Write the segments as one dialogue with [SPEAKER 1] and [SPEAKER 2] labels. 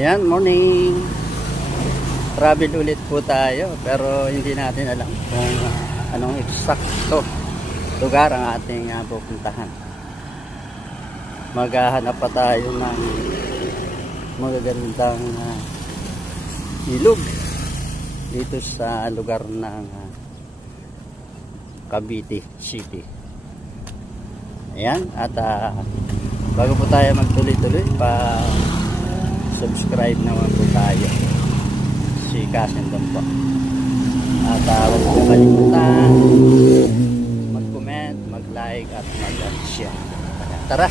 [SPEAKER 1] Ayan, morning. Travel ulit po tayo pero hindi natin alam kung ah, anong eksakto lugar ang ating ah, pupuntahan. Maghahanap pa tayo ng magagandang ah, ilog dito sa lugar ng ah, Cavite City. Ayan, at ah, bago po tayo magtuloy-tuloy, pa subscribe naman po tayo. Si Kasindon po. At uh, huwag po kalimutan mag-comment, mag-like at mag-share. Ayan, Tara!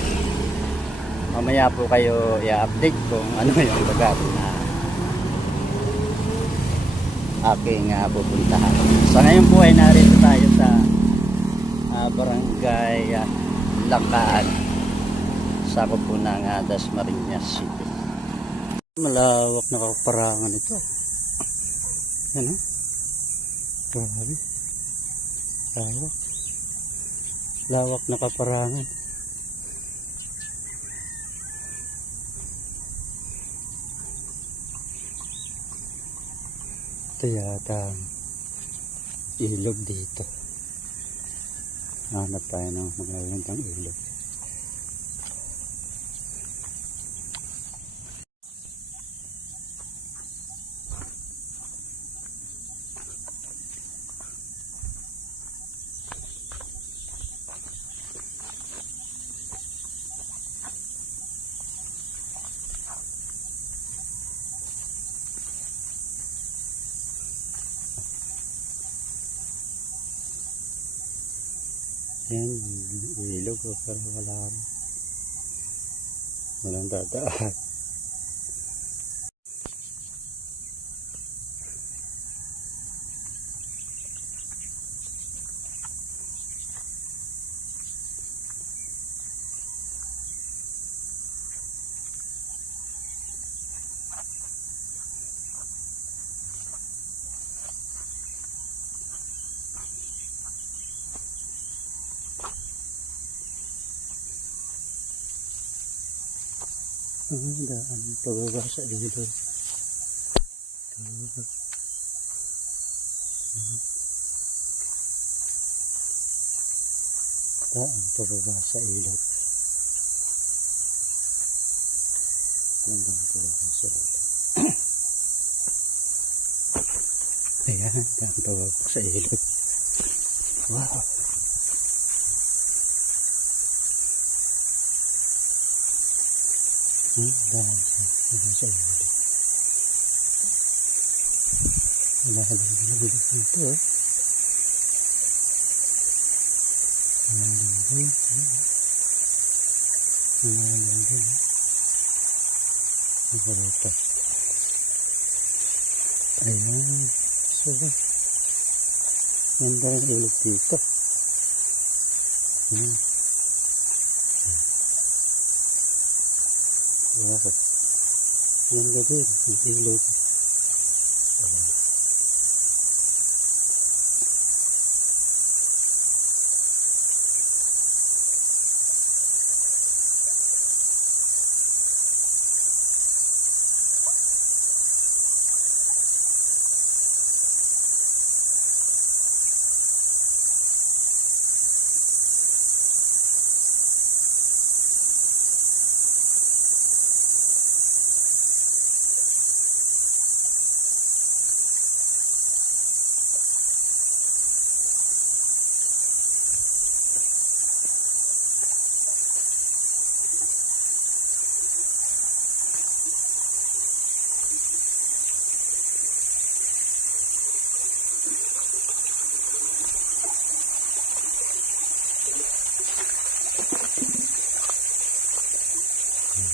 [SPEAKER 1] Mamaya po kayo i-update kung ano yung lugar na aking uh, pupuntahan. Sa ngayon po ay narito tayo sa ah, barangay uh, Langkaan sakop po ng uh, Dasmariñas City. Malawak na kaparangan ito. Ano? Grabe. Lawak. Lawak na kaparangan. Ito yata ilog dito. Hanap tayo ng magagandang ilog. Ayan, ilog oh, pero wala rin. Walang dadaan. Ah, daan pababa sa ilog. Ilog. Daan pababa sa ilog. Daan pababa sa ilog. Ayan, daan pababa sa ilog. Wow. Hmm, sa pababa sa ilog. Wala ka lang ilog dito eh. Malalim. Malalim. Nakabutas. Ayan. So, ganda rin ilog dito. Ayan. Wow. Ganda din. Ang ilog. Ayan. Na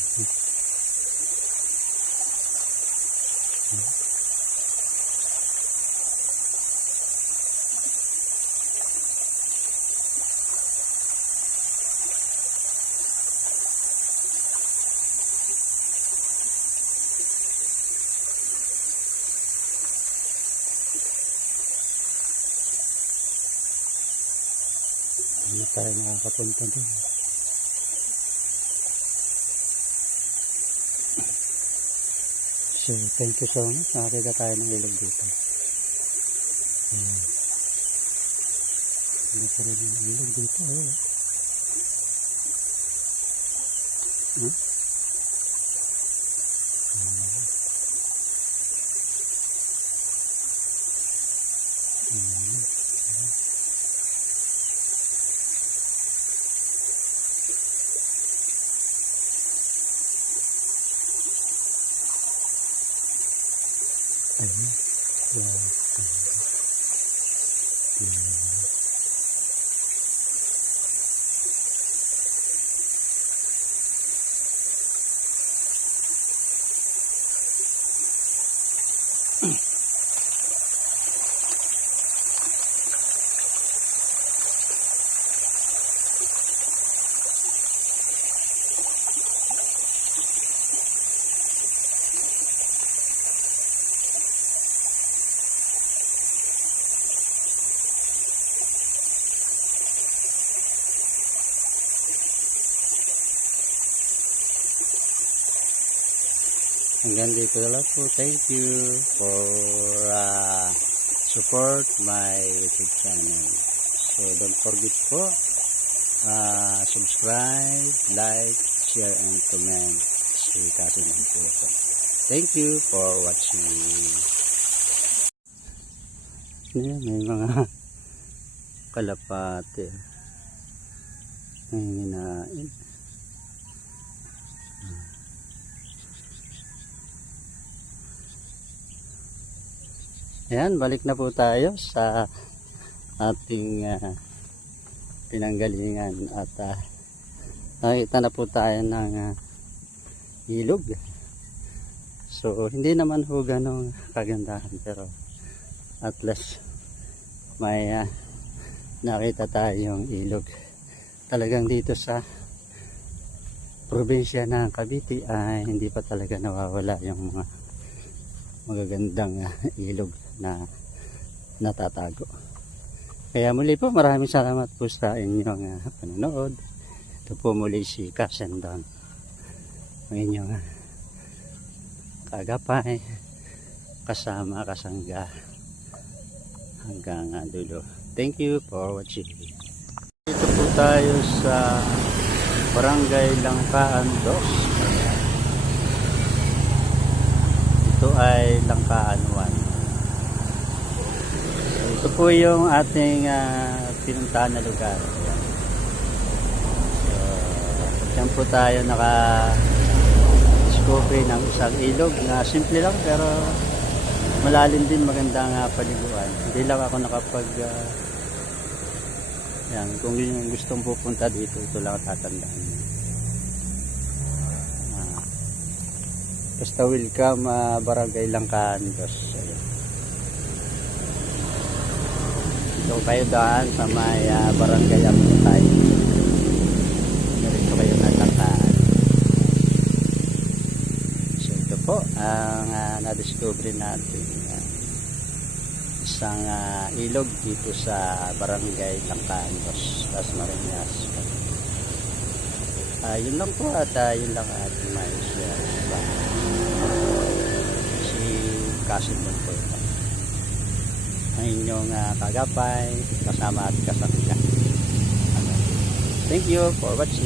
[SPEAKER 1] tayo nakakapunta doon. So, thank you so much. Nakakita tayo ng ilog dito. Ayan. Ano pa rin yung ilog dito. Eh. Hmm? Ayan. Wow. Ayan. Hanggang dito na lang po. Thank you for uh, support my YouTube channel. So don't forget po uh, subscribe, like, share, and comment. Si Kasi lang po. Thank you for watching. Ayan, may mga kalapate. May hinain. Ayan, balik na po tayo sa ating ah, pinanggalingan at ah, nakita na po tayo ng ah, ilog. So, hindi naman ho ganong kagandahan pero at least may ah, nakita tayong ilog. Talagang dito sa probinsya ng Cavite ay hindi pa talaga nawawala yung mga magagandang ah, ilog na natatago. Kaya muli po maraming salamat po sa inyong ah, panonood. Ito po muli si Kasendon. Ang inyong ah, kagapay kasama kasangga hanggang ah, dulo. Thank you for watching. Dito po tayo sa Barangay Langkaan 2. Ito ay Langkaan 1. So, ito po yung ating ah, pinuntahan na lugar. Ayan. So, dyan po tayo naka discovery ng isang ilog na simple lang pero malalim din maganda nga paliguan. Hindi lang ako nakapag ah, yan, kung yung gustong pupunta dito, ito lang ang tatandaan. Ah, basta welcome ah, barangay Langkaan Dos. Ayan. Dito kayo daan sa may ah, barangay Amutay. Dito kayo natangkaan. So ito po ang ah, na-discover natin. ah, isang ah, ilog dito sa barangay Langkanos, Las Marinas. Ah, yun lang po at ah, yun lang ating may share. Si Kasim ito. Ang inyong ah, kagapay, kasama at kasangga. Thank you for watching.